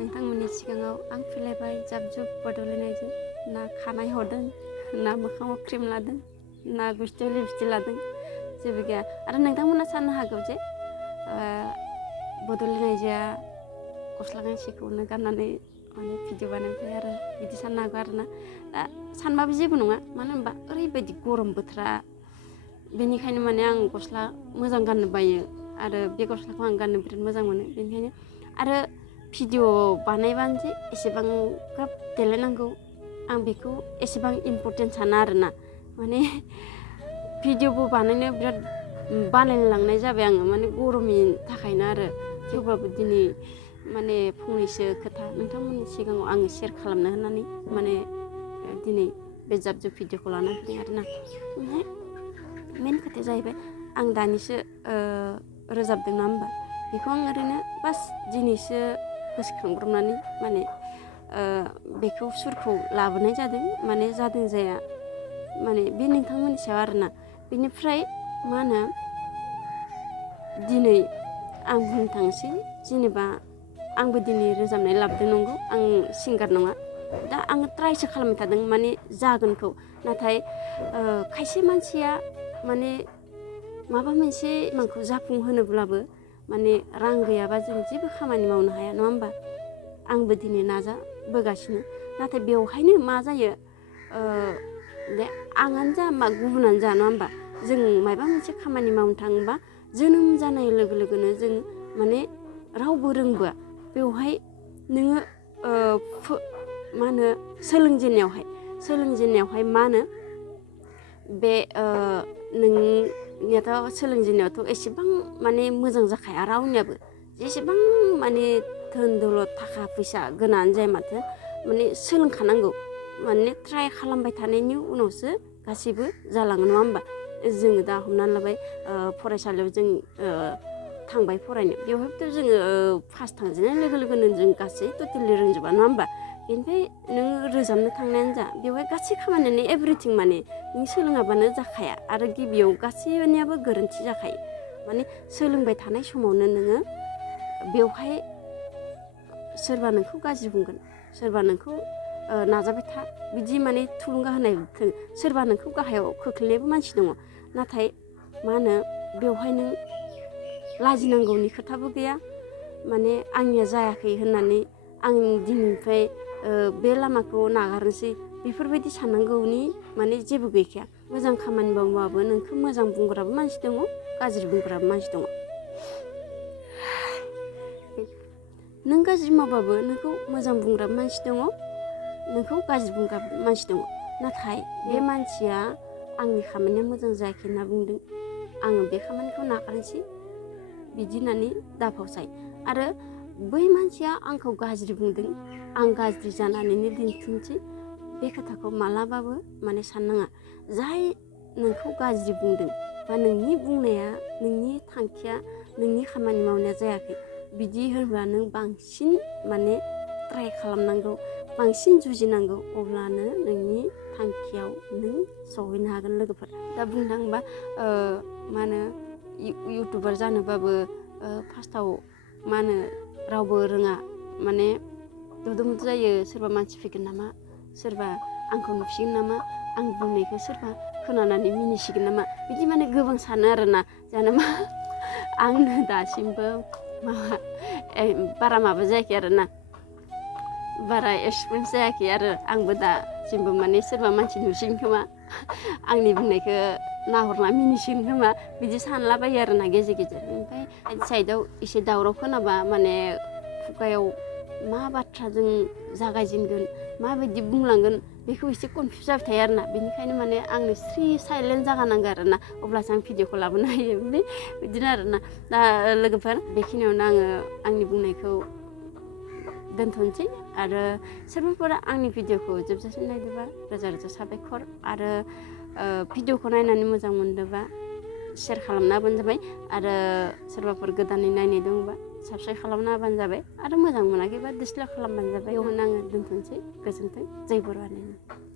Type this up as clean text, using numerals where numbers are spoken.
नोंथांमोननि सिगाङाव आं फैलायबाय जाब जुब बड'लेण्डजों ना खानाय हरदों ना मोखाङाव क्रिम लादों ना गुस्थियाव लिपस्टिक लादों जेबो गैया आरो नोंथांमोना साननो हागौ जे बड'लेण्डआ गस्ला गांसेखौनो गाननानै माने भिडिअ बानायबाय आरो बिदि साननो हागौ आरोना दा सानबाबो जेबो नङा मानो होनबा ओरैबायदि गरम बोथोरा बेनिखायनो माने आं गस्ला मोजां गाननो बायो आरो बे गस्लाखौ आं गाननो बिराद मोजां मोनो बेनिखायनो आरो भिडिअ बानायबानो जे एसेबां ग्राब देलायनांगौ आं बेखौ एसेबां इम्परटेन्ट साना आरोना माने भिडिअबो बानायनो बिराद बानायलांनाय जाबाय आङो माने गरमनि थाखायनो आरो थेवब्लाबो दिनै माने फंनैसो खोथा नोंथांमोननि सिगाङाव आङो शेयार खालामनो होननानै माने दिनै बे जाब जुब भिडिअखौ लानानै फैदों आरोना ओमफ्राय मेन खोथाया जाहैबाय आं दानिसो रोजाबदों ना होमबा बेखौ आं ओरैनो बास दिनैसो गोसोखांब्रबनानै माने बेखौ सुरखौ लाबोनाय जादों माने जादों जाया माने बे नोंथांमोननि सायाव आरोना बेनिफ्राय मा होनो दिनै आं बुंनो थांसै जेनेबा आंबो दिनै रोजाबनाय लाबोदों नंगौ आं सिंगार नङा दा आङो ट्राइसो खालामबाय थादों माने जागोनखौ नाथाय खायसे मानसिया माने माबा मोनसे माखौ जाफुंहोनोब्लाबो माने रां गैयाबा जों जेबो खामानि मावनो हाया नङा होमबा आंबो दिनै नाजाबोगासिनो नाथाय बेवहायनो मा जायो आंआनो जा मा गुबुनानो जा नङा होमबा जों माबा मोनसे खामानि मावनो थाङोबा जोनोम जानाय लोगो लोगोनो जों माने रावबो रोंबोआ बेवहाय नोङो मा होनो सोलोंजेननायावहाय मा होनो बे नोंनियाथ' सोलोंजेननायावथ' एसेबां माने मोजां जाखाया रावनियाबो जेसेबां माने धोन दौलत थाखा फैसा गोनाङानो जाया माथो माने सोलोंखानांगौ माने ट्राइ खालामबाय थानायनि उनावसो गासैबो जालाङो नङा होमबा जोङो दा हमनानै लाबाय फरायसालियाव जों थांबाय फरायनो बेवहायथ' जोङो फार्स्ट थांजेननाय लोगो लोगोनो जों गासै टटेलि रोंजोबा नङा होमबा बेनिफ्राय नोङो रोजाबनो थांनायानो जा बेवहाय गासै खामानियानो एभ्रिथिं माने नों सोलोङाबानो जाखाया आरो गिबियाव गासैनियाबो गोरोन्थि जाखायो माने सोलोंबाय थानाय समावनो नोङो बेवहाय सोरबा नोंखौ गाज्रि बुंगोन सोरबा नोंखौ नाजाबाय था बिदि माने थुलुंगा होनाय सोरबा नोंखौ गाहायाव खोख्लैनायबो मानसि दङ नाथाय मा होनो बेवहाय नों लाजिनांगौनि खोथाबो गैया माने आंनिया जायाखै होननानै आं दिनैनिफ्राय बे लामाखौ नागारनोसै बेफोरबायदि साननांगौनि माने जेबो गैखाया मोजां खामानि मावबाबो नोंखौ मोजां बुंग्राबो मानसि दङ गाज्रि बुंग्राबो मानसि दङ नों गाज्रि मावबाबो नोंखौ मोजां बुंग्राबो मानसि दङ नोंखौ गाज्रि बुंग्राबो मानसि दङ नाथाय बे मानसिया आंनि खामानिया मोजां जायाखै होनना बुंदों आङो बे खामानिखौ नागारनोसै बिदि होननानै दाफावसाय आरो बै मानसिया आंखौ गाज्रि बुंदों आं गाज्रि जानानैनो दिन्थिनोसै बे खोथाखौ मालाबाबो माने साननाङा जाय नोंखौ गाज्रि बुंदों बा नोंनि बुंनाया नोंनि थांखिया नोंनि खामानि मावनाया जायाखै बिदि होनब्ला नों बांसिन माने ट्राइ खालामनांगौ बांसिन जुजिनांगौ अब्लानो नोंनि थांखियाव नों सहैनो हागोन लोगोफोर दा बुंनो थाङोबा मा होनो इउटुबार जानोबाबो फार्स्टआव मा होनो रावबो रोङा माने ददमुद जायो सोरबा मानसि फैगोन नामा सोरबा आंखौ नुसिगोन नामा आं बुंनायखौ सोरबा खोनानानै मिनिसिगोन नामा बिदि माने गोबां सानो आरोना जेनेबा आंनो दासिमबो माबा बारा माबा जायाखै आरोना बारा एक्सपिरियेन्स जायाखै आरो आंबो दासिमबो माने सोरबा मानसि नुसिगोन खोमा आंनि बुंनायखौ नाहरना मिनिसिगोन खोमा बिदि सानलाबायो आरोना गेजेर गेजेर ओमफ्राय साइडआव एसे दावराव खोनाबा माने खुगायाव मा बाथ्राजों जागायजेनगोन माबायदि बुंलांगोन बेखौ एसे कनफिउस जाबाय थायो आरोना बेनिखायनो माने आंनो स्रि साइलेन्ट जागानांगौ आरोना अब्लासो आं भिडिअखौ लाबोनो हायो बिदिनो आरोना दा लोगोफोर बेखिनियावनो आङो आंनि बुंनायखौ दोनथ'नोसै आरो सोरबाफोर आंनि भिडिअखौ जोबजासिम नायदोंबा रोजा रोजा साबायखर आरो भिडिअखौ नायनानै मोजां मोनदोंबा शेयार खालामना होबानो जाबाय आरो सोरबाफोर गोदानै नायनाय दङबा साबस्क्राइब खालामना होबानो जाबाय आरो मोजां मोनाखैबा डिसलाइक खालामबानो जाबाय बेयावनो आङो दोनथ'नोसै गोजोन्थों जय बर' हारिनि